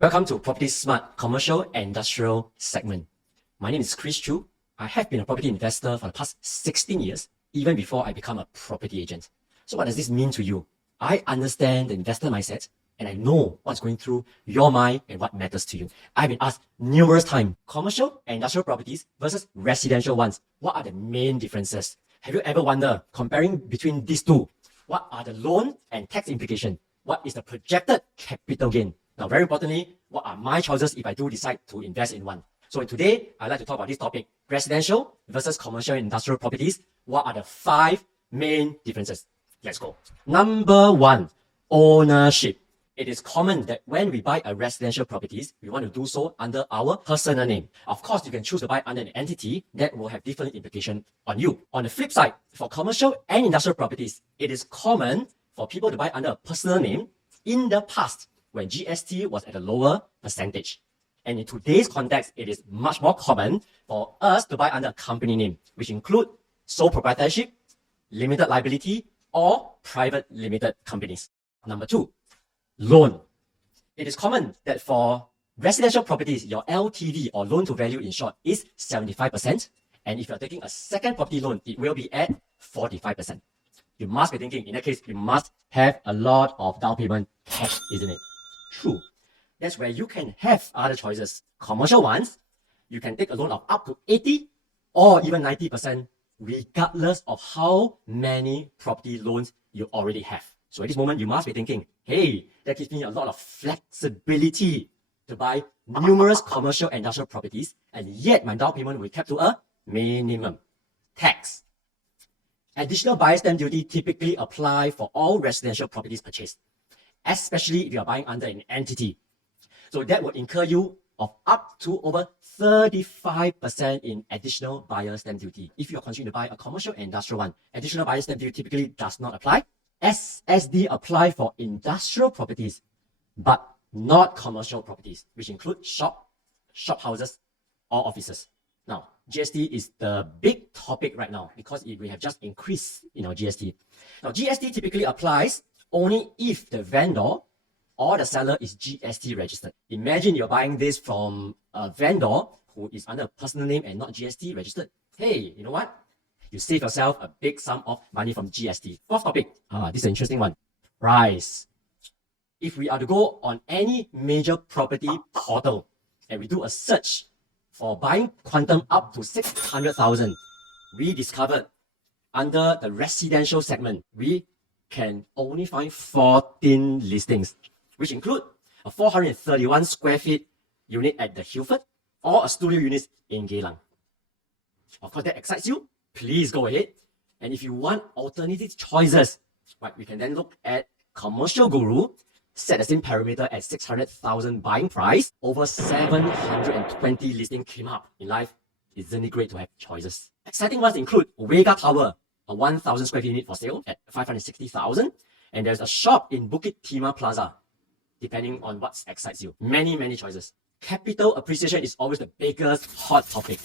Welcome to PropertySMART Commercial and Industrial segment. My name is Choo. I have been a property investor for the past 16 years, even before I become a property agent. So what does this mean to you? I understand the investor mindset and I know what's going through your mind and what matters to you. I've been asked numerous times, commercial and industrial properties versus residential ones. What are the main differences? Have you ever wondered, comparing between these two, what are the loan and tax implications? What is the projected capital gain? Now, very importantly, what are my choices if I do decide to invest in one? So today, I'd like to talk about this topic, residential versus commercial and industrial properties. What are the 5 main differences? Let's go. Number 1, ownership. It is common that when we buy a residential properties, we want to do so under our personal name. Of course, you can choose to buy under an entity that will have different implications on you. On the flip side, for commercial and industrial properties, it is common for people to buy under a personal name in the past when GST was at a lower percentage. And in today's context, it is much more common for us to buy under a company name, which include sole proprietorship, limited liability, or private limited companies. Number 2, loan. It is common that for residential properties, your LTV or loan to value in short is 75%. And if you're taking a second property loan, it will be at 45%. You must be thinking, in that case, you must have a lot of down payment cash, isn't it? True. That's where you can have other choices. Commercial ones, you can take a loan of up to 80 or even 90%, regardless of how many property loans you already have. So at this moment, you must be thinking, hey, that gives me a lot of flexibility to buy numerous commercial and industrial properties, and yet my down payment will be kept to a minimum. Tax. Additional buyer stamp duty typically apply for all residential properties purchased, especially if you are buying under an entity. So that will incur you of up to over 35% in additional buyer stamp duty. If you are considering to buy a commercial and industrial one, additional buyer stamp duty typically does not apply. SSD apply for industrial properties, but not commercial properties, which include shop houses, or offices. Now, GST is the big topic right now because we have just increased in our GST. Now, GST typically applies only if the vendor or the seller is GST registered. Imagine you're buying this from a vendor who is under a personal name and not GST registered. Hey, you know what? You save yourself a big sum of money from GST. 4th topic. This is an interesting one. Price. If we are to go on any major property portal and we do a search for buying quantum up to 600,000, we discovered under the residential segment, we can only find 14 listings, which include a 431 square feet unit at the Hilford or a studio unit in Geylang. Of course, that excites you. Please go ahead. And if you want alternative choices, right, we can then look at Commercial Guru, set the same parameter at 600,000 buying price. Over 720 listings came up in life. Isn't it great to have choices? Exciting ones include Vega Tower, a 1,000 square feet unit for sale at 560,000. And there's a shop in Bukit Timah Plaza, depending on what excites you. Many choices. Capital appreciation is always the biggest hot topic.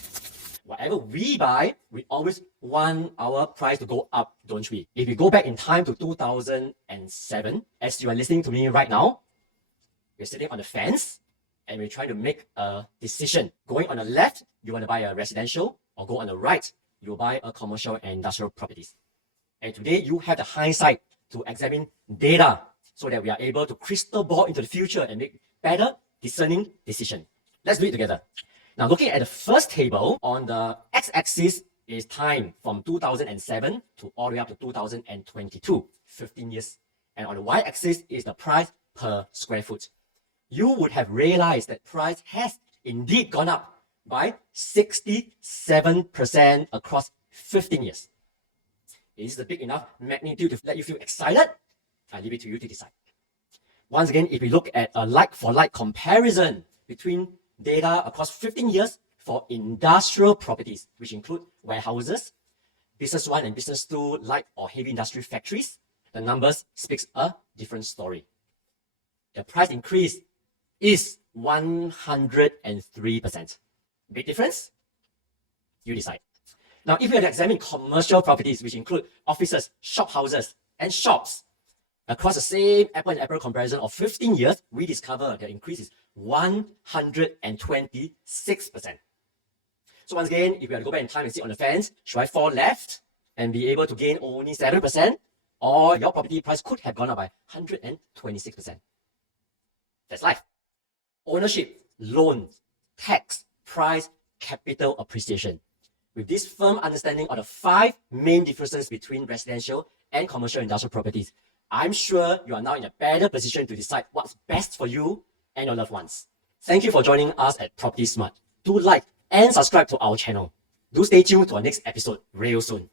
Whatever we buy, we always want our price to go up, don't we? If we go back in time to 2007, as you are listening to me right now, we're sitting on the fence and we're trying to make a decision. Going on the left, you want to buy a residential, or go on the right, you buy a commercial and industrial properties. And today you have the hindsight to examine data so that we are able to crystal ball into the future and make better discerning decision. Let's do it together. Now, looking at the first table, on the x-axis is time from 2007 to all the way up to 2022, 15 years. And on the y-axis is the price per square foot. You would have realized that price has indeed gone up by 67% across 15 years. Is this big enough magnitude to let you feel excited? I leave it to you to decide. Once again, if we look at a like-for-like comparison between data across 15 years for industrial properties, which include warehouses, business 1 and business 2, light or heavy industry factories, the numbers speaks a different story. The price increase is 103%. Big difference? You decide. Now, if you had to examine commercial properties, which include offices, shop houses, and shops, Across the same apple and apple comparison of 15 years, we discover the increase is 126%. So once again, if we had to go back in time and sit on the fence, should I fall left and be able to gain only 7%? Or your property price could have gone up by 126%. That's life. Ownership, loan, tax, price, capital appreciation. With this firm understanding of the 5 main differences between residential and commercial industrial properties, I'm sure you are now in a better position to decide what's best for you and your loved ones. Thank you for joining us at PropertySMART. Do like and subscribe to our channel. Do stay tuned to our next episode real soon.